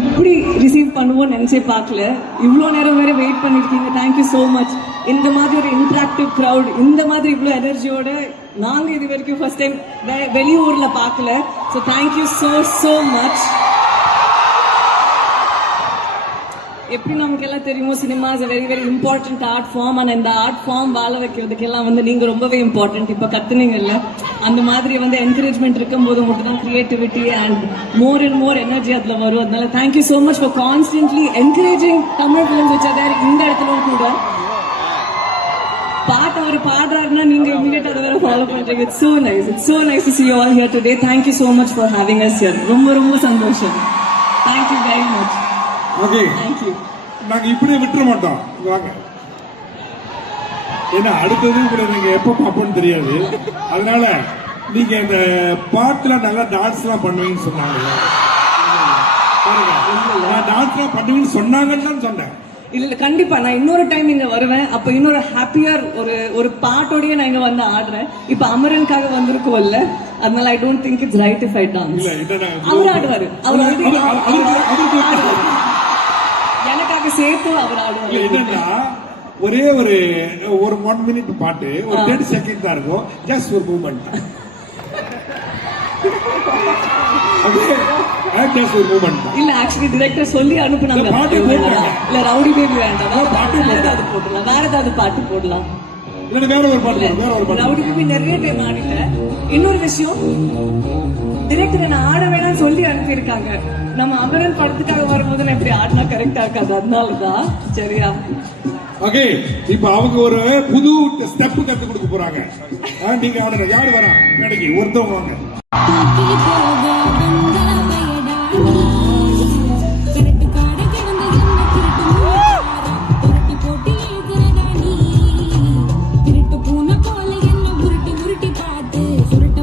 இப்படி ரிசீவ் பண்ணுவோம்னு நினைச்சே பார்க்கல. இவ்வளோ நேரம் வேற வெயிட் பண்ணிருக்கீங்க. Thank you so much. இந்த மாதிரி ஒரு இன்ட்ராக்டிவ் க்ரௌட், இந்த மாதிரி இவ்வளோ எனர்ஜியோட நாங்க இது வரைக்கும் ஃபர்ஸ்ட் டைம் வெளியூர்ல பார்க்கல. So thank you so much. எப்படி நமக்கு எல்லாம் தெரியுமோ, cinema is very very important art form. ஆனால் இந்த ஆர்ட் ஃபார்ம் வாழ வைக்கிறதுக்கெல்லாம் நீங்க ரொம்பவே இம்பார்ட்டன்ட். இப்போ கத்துனீங்கல்ல, அந்த மாதிரி என்கரேஜ்மெண்ட் இருக்கும்போது மட்டும் தான் creativity and more and more energy அதுல வரும். அதனால thank you so much for constantly encouraging Tamil films which are there. இந்த இடத்துல கூட பாட்டு அவர் பாடுறாருன்னா நீங்க இமீடியட் அதை வேற ஃபாலோ பண்றீங்க. It's so nice to see you all here today. Thank you so much for having us here. ரொம்ப சந்தோஷம். Thank you very much. Okay, Thank you. நாங்க இப்படியே விட்டுற மாட்டோம். வாங்க, ஏன்னா அடுத்தது கூட நீங்க எப்ப பார்ப்போம்னு தெரியாது. அதனால நீங்க இந்த பாட்டுல நல்லா டான்ஸ் எல்லாம் பண்ணுவீங்கன்னு சொன்னாங்க. நான் டான்ஸ் எல்லாம் பண்ணுவீங்கன்னு சொன்னாங்கன்னு தான் சொன்னேன். இல்ல கண்டிப்பா நான் இன்னொரு டைம் இங்க வருவேன். அப்ப இன்னொரு ஹாப்பியர் ஒரு பாட்டோடய நான் இங்க ஆடுறேன். இப்ப அமரனுக்காக வந்திருக்கோம்ல, அதனால I don't think it's right if I dance. அவர் ஆடுவாரு, எனக்காக சேர்த்து அவர் ஆடுவாரு. என்னன்னா ஒரே ஒரு 1 minute பாட்டு, ஒரு 10 செகண்ட் தான் இருக்கும். ஜஸ்ட் ஒரு மூமெண்ட், இல்ல ஆக்சுவலி டைரக்டர் சொல்லி அனுப்புனாங்க. இல்ல ரவுடி பேபி வேண்டாம், வேற ஏதாவது போடலாம், வேற ஏதாவது பாட்டு போடலாம். ரவுடி பேபி நிறைய டைம் ஆடிட்டேன். இன்னொரு விஷயம், டைரக்டர் என்ன ஆட வேணாம்னு சொல்லி அனுப்பியிருக்காங்க. நம்ம அமரன் படத்துக்காக வரும்போது நான் இப்படி ஆடினா கரெக்டா இருக்காது, அதனாலதான். சரியா? ஓகே, இப்ப அவங்க ஒரு புது ஸ்டெப் கத்து கொடுக்க போறாங்க. நீங்க ஆடுற யாரு வரா மேடைக்கு? ஒருத்தவங்க வாங்க.